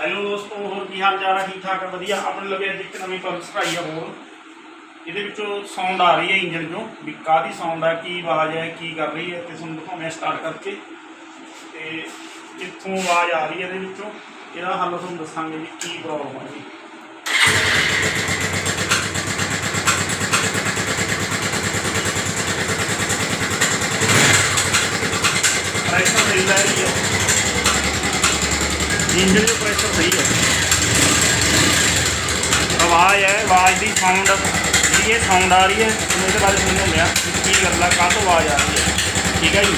Hello दोस्तों, होर की हाल चाल है? ठीक ठाक है, वधिया। अपने लगे अज एक नवीं पल्स आई है होर। ये साउंड आ रही है इंजन चों, भी काहदी साउंड है, की आवाज़ है, की कर रही है, तो तुहानूं दिखाने स्टार्ट करके तो इत्थों आवाज़ आ रही है। ये हल तुहानूं दसांगे भी की प्रॉब्लम है जी। प्रेशर सही लै रही है, इंजन जो प्रेशर सही है। आवाज़ है, आवाज़ की साउंड जी, ये साउंड आ रही है, ये बारे समझाने की गल है, काह तो आवाज़ आ रही है। ठीक है जी।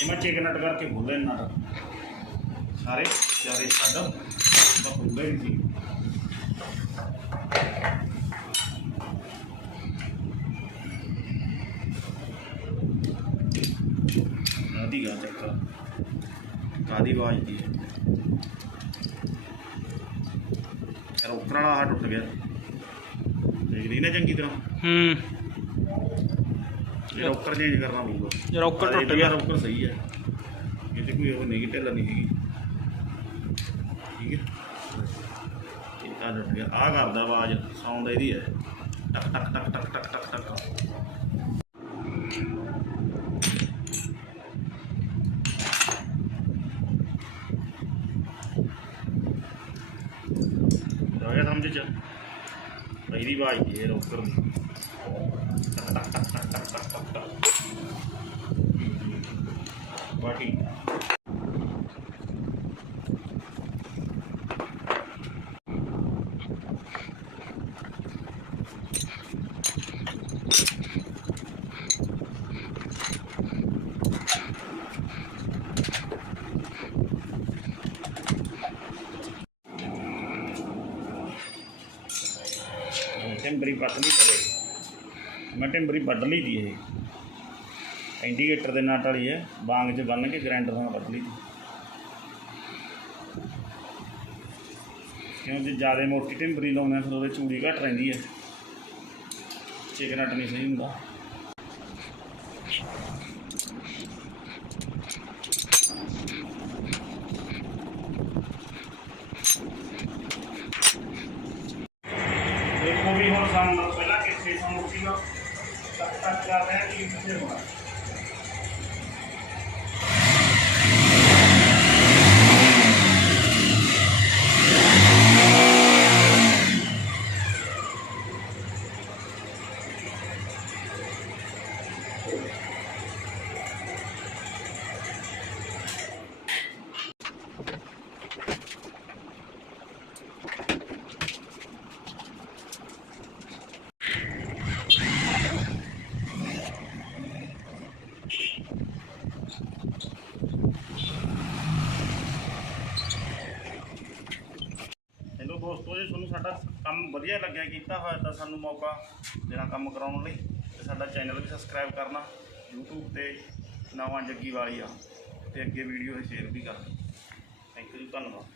ये मैं चेक नट करके खोल लेना, नट सारे चारे साडा खोल रही थी। गा चक्कर कादी आवाज दी रोकण वाला टुट गया, देख रही ना चंगी तरह। रोकर चेंज करना पऊगा, रोकर टुट गया। रोकर सही है, ये कोई और नहीं, ढिल नहीं है। ठीक है, टुट गया। आ करदा आवाज साउंड यदी है, टक टक टक टक टक टक टक। समझ च यही आवाज है रोकर की, बाकी टिम्बरी पट ली पड़े, मैं टिम्बरी पट ली थी। ये इंडीकेटर के नट वाली है, बांग च बन के ग्राइंडर में पट ली थी, क्योंकि ज़्यादा मोटी टिम्बरी लाने फिर वो चूड़ी घट रही है, चेक नट नहीं सही होंगे। देखो भी हम साउंड पहला कितने साउंड सीगा, तक तक कर रहे हैं कि कितने होगा। दोस्तों जी, थोड़ा साडा काम वधिया लग्या कीता होया तां सानूं मौका देना काम कराउण लई, ते साडा चैनल भी सबसक्राइब करना। यूट्यूब ते नवां जग्गी वाली आ, ते अगे वीडियो शेयर भी करनी। थैंक यू जी, धन्नवाद।